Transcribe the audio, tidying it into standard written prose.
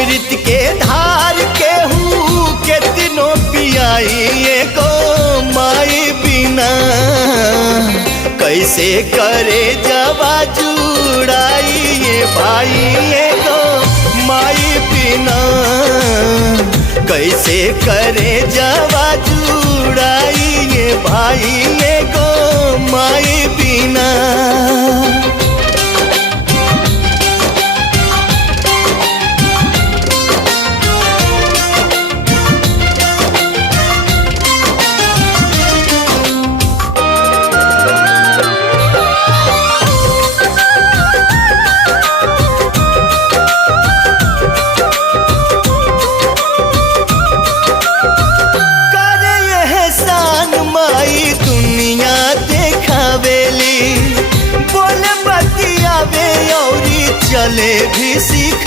अमृत के धार केहू केतनो पियाई एगो माई बिना। कैसे करे जवा जुड़ाई ये भाई एगो माई बिना। कैसे करे जवा जुड़ाई ये भाई एगो माई बिना। दुनिया देखावेली बोले बतियावे और चले भी सीखा।